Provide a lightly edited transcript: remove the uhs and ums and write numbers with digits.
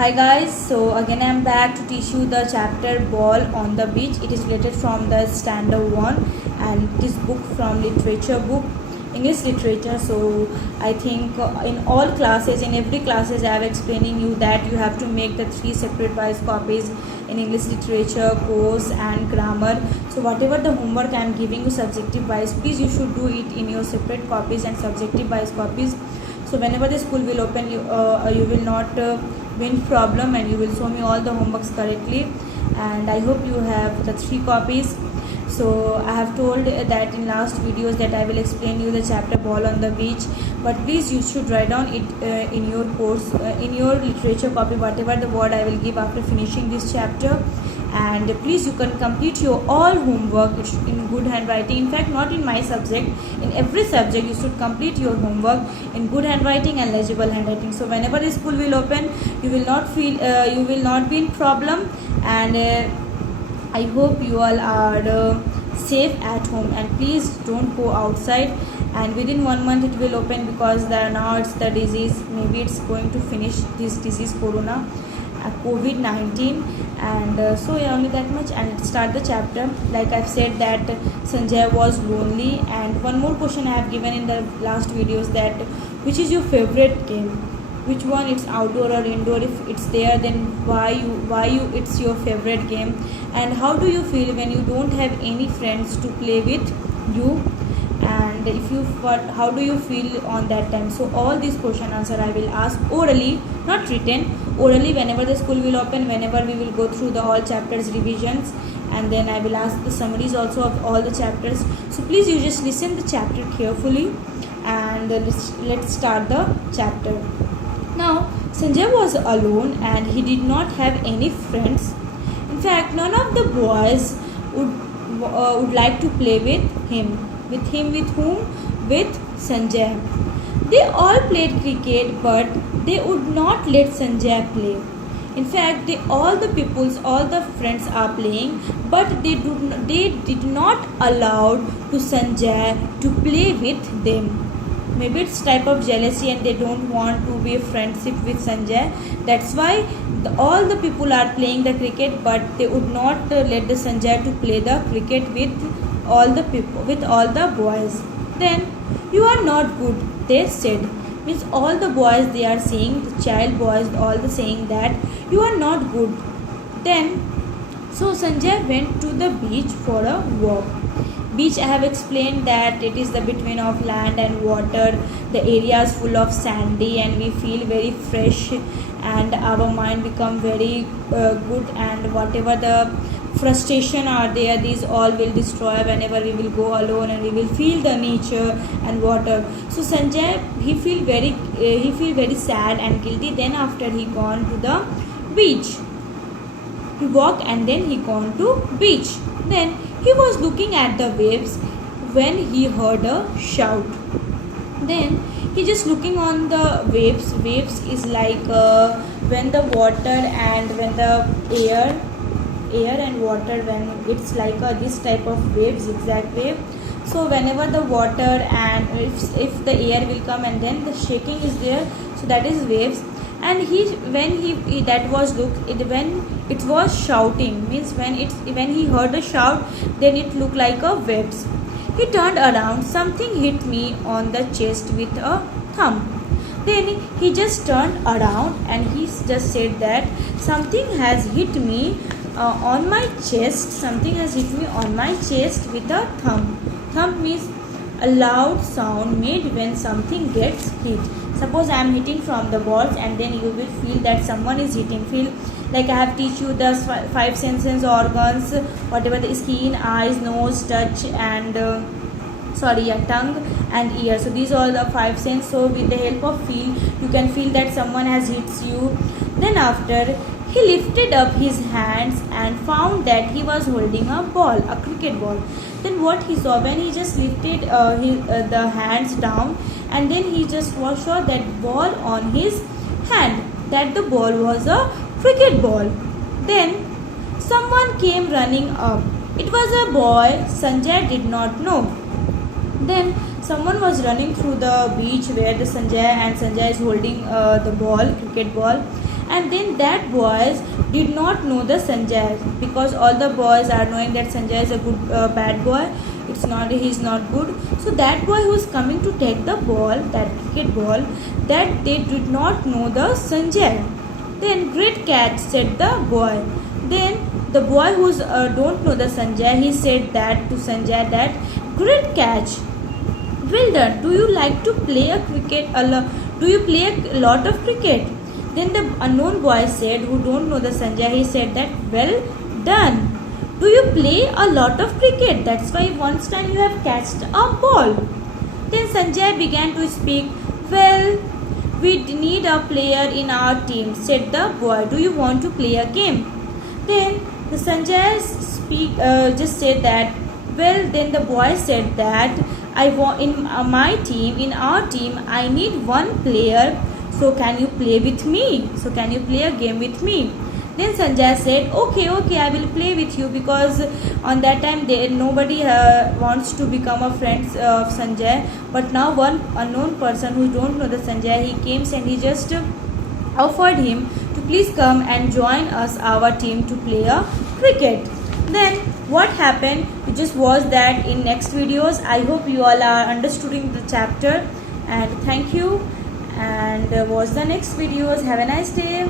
Hi guys, so again I am back to teach you the chapter Ball on the Beach. It is related from the standard 1 and this book from literature book, English literature. So I think in all classes, in every classes I am explaining you that you have to make the 3 separate wise copies in English literature, course and grammar. So whatever the homework I am giving you subjective wise, please you should do it in your separate copies and subjective wise copies. So whenever the school will open, you will not win problem and you will show me all the homeworks correctly. And I hope you have the 3 copies. So I have told that in last videos that I will explain you the chapter Ball on the Beach, but please you should write down it in your course, in your literature copy, whatever the word I will give after finishing this chapter. And please you can complete your all homework in good handwriting. In fact, not in my subject, in every subject you should complete your homework in good handwriting and legible handwriting. So whenever the school will open, you will not feel you will not be in problem. And I hope you all are safe at home, and please don't go outside. And within 1 month it will open, because now it's the disease, maybe it's going to finish this disease corona, COVID-19. And so yeah, only that much. And start the chapter. Like I've said that Sanjay was lonely. And one more question I have given in the last videos, that which is your favorite game, which one, it's outdoor or indoor. If it's there, then why you it's your favorite game. And how do you feel when you don't have any friends to play with you, and if you how do you feel on that time. So all these question answer I will ask orally, not written, orally, whenever the school will open, whenever we will go through the all chapters revisions. And then I will ask the summaries also of all the chapters. So please you just listen the chapter carefully, and let's start the chapter. Now Sanjay was alone and he did not have any friends. In fact, none of the boys would like to play with him. With whom? With Sanjay. They all played cricket, but they would not let Sanjay play. In fact, all the friends are playing, but they did not allow to Sanjay to play with them. Maybe it's type of jealousy and they don't want to be a friendship with Sanjay. That's why all the people are playing the cricket, but they would not let the Sanjay to play the cricket with all the people, with all the boys. Then, you are not good, they said. Means all the boys, they are saying, the child boys, all the saying that you are not good. Then, so Sanjay went to the beach for a walk. Beach, I have explained that it is the between of land and water. The area is full of sandy and we feel very fresh, and our mind become very good, and whatever the frustration are there, these all will destroy whenever we will go alone and we will feel the nature and water. So Sanjay, he feel very sad and guilty. Then after he gone to the beach to walk, and then he gone to beach. Then he was looking at the waves when he heard a shout. Then he just looking on the waves. Waves is like when the water and when the air and water, when it's like this type of waves, zigzag wave. So whenever the water and if the air will come and then the shaking is there, so that is waves. And when that was when it was shouting, means when he heard a shout, then it looked like a waves. He turned around. Something hit me on the chest with a thumb. Then he just turned around and he just said that something has hit me on my chest. Something has hit me on my chest with a thumb. Thumb means a loud sound made when something gets hit. Suppose I am hitting from the balls, and then you will feel that someone is hitting. Feel like I have teach you the 5 senses organs, whatever the skin, eyes, nose, touch, and tongue and ear. So these are the 5 senses. So with the help of feel, you can feel that someone has hits you. Then after, he lifted up his hands and found that he was holding a ball, a cricket ball. Then what he saw, when he just lifted the hands down, and then he just saw that ball on his hand, that the ball was a cricket ball. Then someone came running up. It was a boy Sanjay did not know. Then someone was running through the beach where the Sanjay is holding the ball, cricket ball. And then that boys did not know the Sanjay, because all the boys are knowing that Sanjay is a good bad boy. He's not good. So that boy who is coming to take the ball, that cricket ball, that they did not know the Sanjay. Then great catch, said the boy. Then the boy who's don't know the Sanjay, he said that to Sanjay that great catch, well done. Do you like to play a cricket? Do you play a lot of cricket? Then the unknown boy said, who don't know the Sanjay, he said that well done. Do you play a lot of cricket? That's why once time you have catched a ball. Then Sanjay began to speak. Well, we need a player in our team, said the boy. Do you want to play a game? Then the Sanjay just said that. Well, then the boy said that I want in our team, I need one player. So can you play with me? So can you play a game with me? Then Sanjay said, okay, I will play with you, because on that time nobody wants to become a friend of Sanjay. But now one unknown person who don't know the Sanjay, he came and he just offered him to please come and join us, our team, to play a cricket. Then what happened, you just watch that in next videos. I hope you all are understanding the chapter, and thank you, and watch the next videos. Have a nice day.